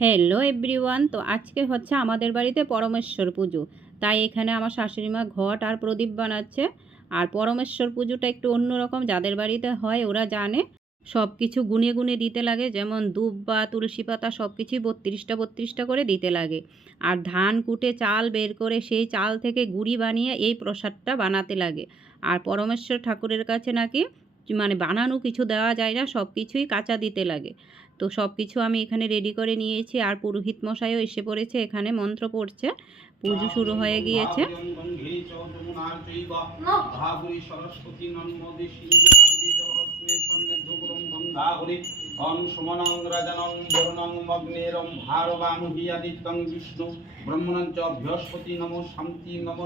Hello everyone, তো আজকে হচ্ছে আমাদের বাড়িতে পরমেশ্বর পুজো। তাই এখানে আমার শাশুড়ি মা ঘট আর প্রদীপ বানাচ্ছে। আর পরমেশ্বর পুজোটা একটু অন্যরকম, যাদের বাড়িতে হয় ওরা জানে। সব কিছু গুনে গুনে দিতে লাগে, যেমন দুব বা তুলসী পাতা সব কিছুই 32টা 32টা করে দিতে লাগে। আর ধান কুটে চাল বের করে সেই চাল থেকে গুঁড়ি বানিয়ে এই প্রসাদটা বানাতে লাগে। আর পরমেশ্বর ঠাকুরের কাছে নাকি মানে বানানো কিছু দেওয়া যায় না, সব কিছুই কাঁচা দিতে লাগে। তো সব কিছু আমি এখানে রেডি করে নিয়েছি, আর পুরোহিত মশাইও এসে পড়েছে, এখানে মন্ত্র পড়ছে। পুজো শুরু হয়ে গিয়েছে। বিষ্ণু ব্রহ্মণঞ্চ বৃহস্পতি নমো শান্তি নমো